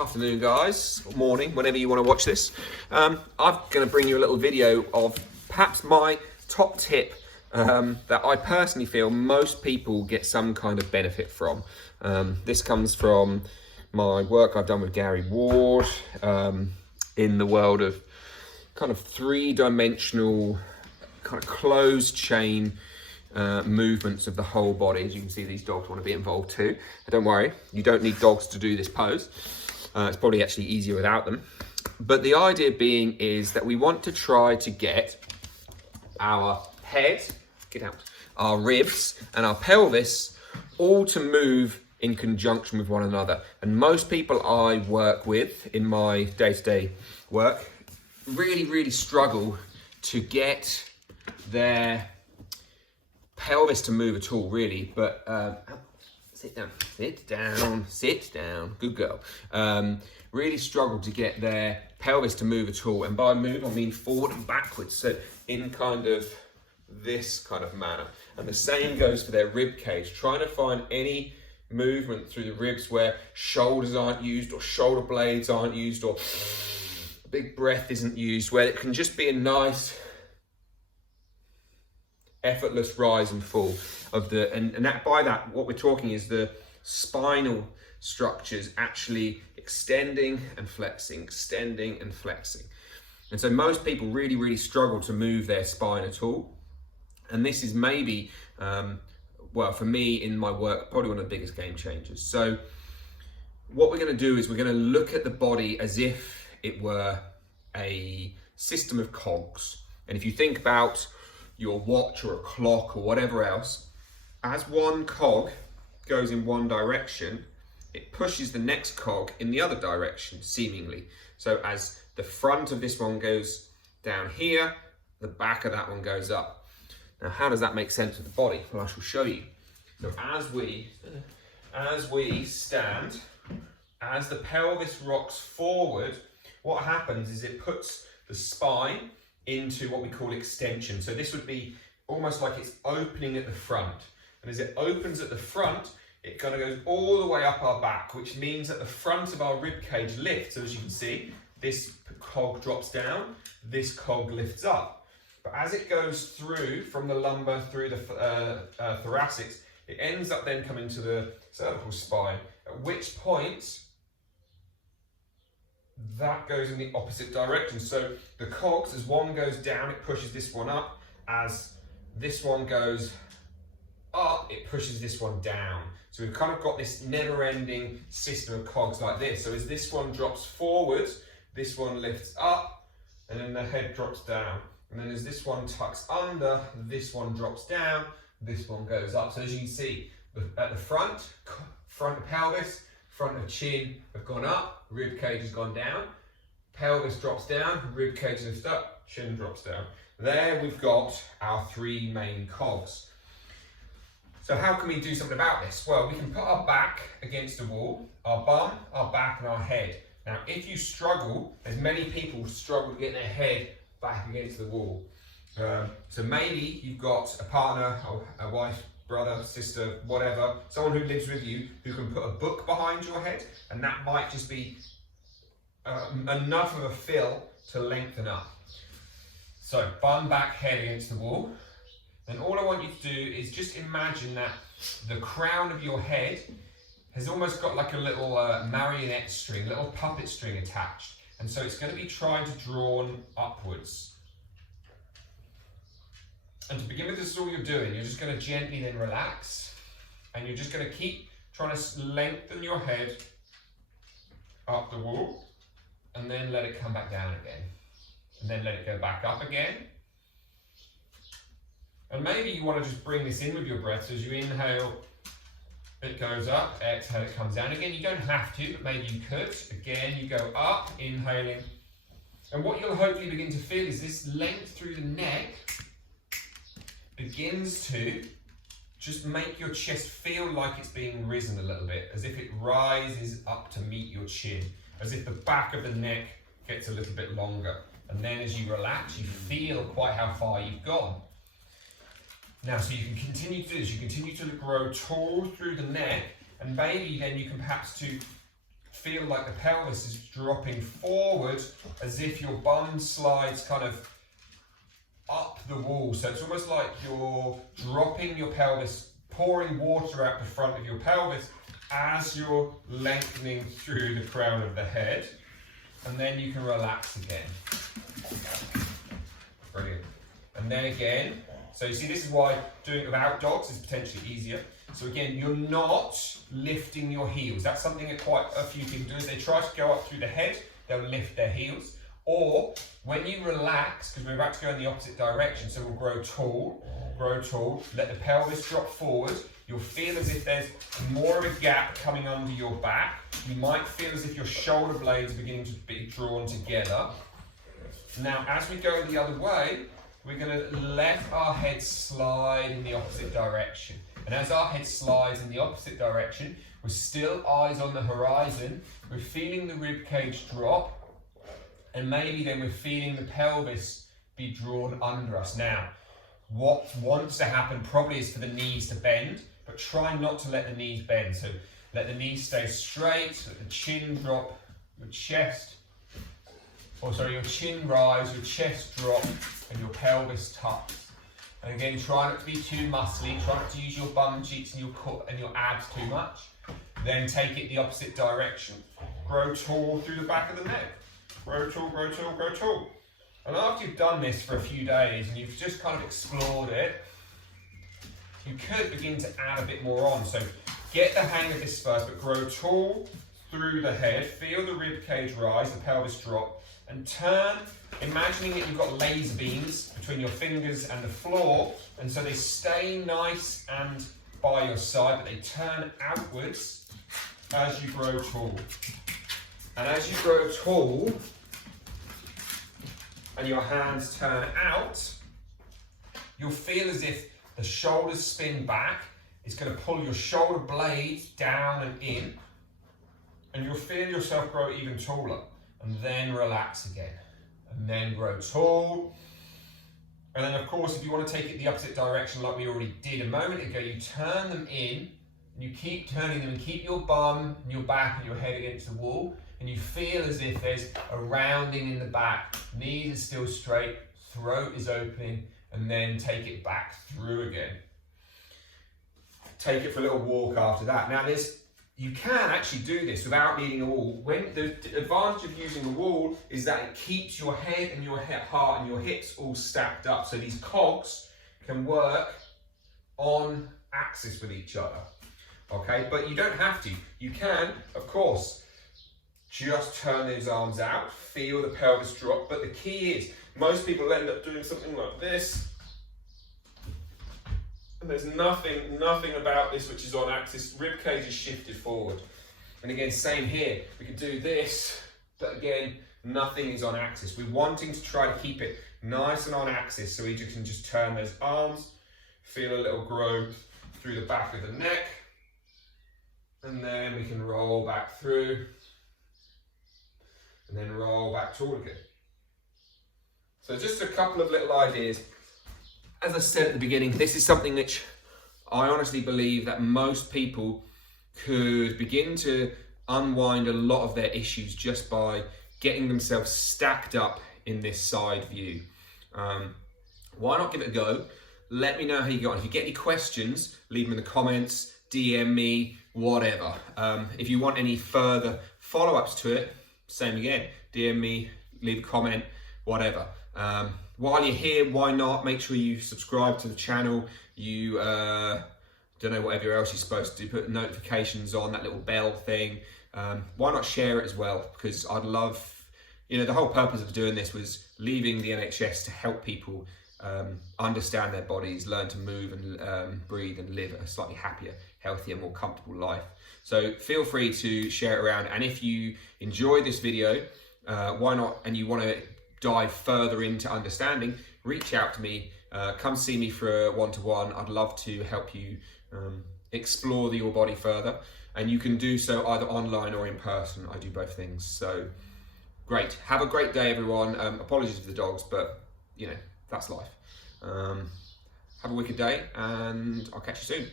Afternoon guys, or morning, whenever you want to watch this. I'm going to bring you a little video of perhaps my top tip that I personally feel most people get some kind of benefit from. This comes from my work I've done with Gary Ward in the world of kind of three-dimensional, kind of closed chain movements of the whole body. As you can see, these dogs want to be involved too. But don't worry, you don't need dogs to do this pose. It's probably actually easier without them. But the idea being is that we want to try to get our head, get out, our ribs and our pelvis all to move in conjunction with one another. And most people I work with in my day-to-day work really struggle to get their pelvis to move at all, really. But sit down, good girl. Really struggle to get their pelvis to move at all. And by move, I mean forward and backwards. So in kind of this kind of manner. And the same goes for their rib cage. Trying to find any movement through the ribs where shoulders aren't used or shoulder blades aren't used or big breath isn't used, where it can just be a nice effortless rise and fall of the, and that by that what we're talking is the spinal structures actually extending and flexing, extending and flexing. And so most people really struggle to move their spine at all. And this is maybe, well, for me in my work, probably one of the biggest game changers. So what we're going to do is we're going to look at the body as if it were a system of cogs. And if you think about your watch or a clock or whatever else, as one cog goes in one direction, it pushes the next cog in the other direction, seemingly. So as the front of this one goes down here, the back of that one goes up. Now, how does that make sense of the body? Well, I shall show you. So as we stand, as the pelvis rocks forward, what happens is it puts the spine into what we call extension. So this would be almost like it's opening at the front. And as it opens at the front, it kind of goes all the way up our back, which means that the front of our rib cage lifts. So as you can see, this cog drops down, this cog lifts up. But as it goes through from the lumbar through the thoracics, it ends up then coming to the cervical spine, at which point that goes in the opposite direction. So the cogs, as one goes down, it pushes this one up. As this one goes up, it pushes this one down. So we've kind of got this never-ending system of cogs like this. So as this one drops forward, this one lifts up, and then the head drops down. And then as this one tucks under, this one drops down, this one goes up. So as you can see, at the front of pelvis, front of chin have gone up, rib cage has gone down, pelvis drops down, rib cage lifts up, chin drops down. There we've got our three main cogs. So how can we do something about this? Well, we can put our back against the wall, our bum, our back and our head. Now, if you struggle, as many people struggle to get their head back against the wall. So maybe you've got a partner, a wife, brother, sister, whatever, someone who lives with you who can put a book behind your head, and that might just be enough of a fill to lengthen up. So bum, back, head against the wall. Then all I want you to do is just imagine that the crown of your head has almost got like a little marionette string, little puppet string attached. And so it's going to be trying to drawn upwards. And to begin with, this is all you're doing. You're just going to gently then relax. And you're just going to keep trying to lengthen your head up the wall. And then let it come back down again. And then let it go back up again. And maybe you want to just bring this in with your breath. So as you inhale, it goes up, exhale, it comes down. Again, you don't have to, but maybe you could. Again, you go up, inhaling. And what you'll hopefully begin to feel is this length through the neck begins to just make your chest feel like it's being risen a little bit, as if it rises up to meet your chin, as if the back of the neck gets a little bit longer. And then as you relax, you feel quite how far you've gone. Now, so you can continue to do this, you continue to grow tall through the neck, and maybe then you can perhaps to feel like the pelvis is dropping forward as if your bum slides kind of up the wall. So it's almost like you're dropping your pelvis, pouring water out the front of your pelvis as you're lengthening through the crown of the head. And then you can relax again. Brilliant. And then again, so you see, this is why doing it without dogs is potentially easier. So again, you're not lifting your heels. That's something that quite a few people do, is they try to go up through the head, they'll lift their heels. Or when you relax, because we're about to go in the opposite direction, so we'll grow tall, let the pelvis drop forward. You'll feel as if there's more of a gap coming under your back. You might feel as if your shoulder blades are beginning to be drawn together. Now, as we go the other way, we're going to let our head slide in the opposite direction. And as our head slides in the opposite direction, we're still eyes on the horizon. We're feeling the rib cage drop. And maybe then we're feeling the pelvis be drawn under us. Now, what wants to happen probably is for the knees to bend, but try not to let the knees bend. So let the knees stay straight, let the chin drop, your chest, your chin rise, your chest drop, and your pelvis tucks. And again, try not to be too muscly, try not to use your bum cheeks and your abs too much. Then take it the opposite direction. Grow tall through the back of the neck. Grow tall, grow tall, grow tall. And after you've done this for a few days and you've just kind of explored it, you could begin to add a bit more on. So get the hang of this first, but grow tall through the head. Feel the rib cage rise, the pelvis drop, and turn, imagining that you've got laser beams between your fingers and the floor, and so they stay nice and by your side, but they turn outwards as you grow tall. And as you grow tall, and your hands turn out, you'll feel as if the shoulders spin back. It's going to pull your shoulder blades down and in, and you'll feel yourself grow even taller. And then relax again, and then grow tall. And then of course, if you want to take it the opposite direction like we already did a moment ago, you turn them in, and you keep turning them, and keep your bum and your back and your head against the wall, and you feel as if there's a rounding in the back, knees are still straight, throat is opening, and then take it back through again. Take it for a little walk after that. Now you can actually do this without needing a wall. The advantage of using a wall is that it keeps your head and your heart and your hips all stacked up, so these cogs can work on axis with each other. Okay, but you don't have to. You can, of course, just turn those arms out, feel the pelvis drop, but the key is, most people end up doing something like this, and there's nothing about this which is on axis. Rib cage is shifted forward. And again, same here. We could do this, but again, nothing is on axis. We're wanting to try to keep it nice and on axis, so we can just turn those arms, feel a little growth through the back of the neck, and then we can roll back through, and then roll back tall again. So just a couple of little ideas. As I said at the beginning, this is something which I honestly believe that most people could begin to unwind a lot of their issues just by getting themselves stacked up in this side view. Why not give it a go? Let me know how you get on. If you get any questions, leave them in the comments, DM me, whatever. If you want any further follow-ups to it, same again, DM me, leave a comment, whatever. While you're here, why not make sure you subscribe to the channel. You don't know, whatever else you're supposed to do, put notifications on, that little bell thing. Why not share it as well? Because I'd love, the whole purpose of doing this was leaving the NHS to help people understand their bodies, learn to move and breathe and live a slightly happier, healthier, more comfortable life. So feel free to share it around. And if you enjoyed this video, why not, and you want to dive further into understanding, reach out to me, come see me for a one-to-one. I'd love to help you explore your body further, and you can do so either online or in person. I do both things. So great. Have a great day, everyone. Apologies for the dogs, but that's life. Have a wicked day, and I'll catch you soon.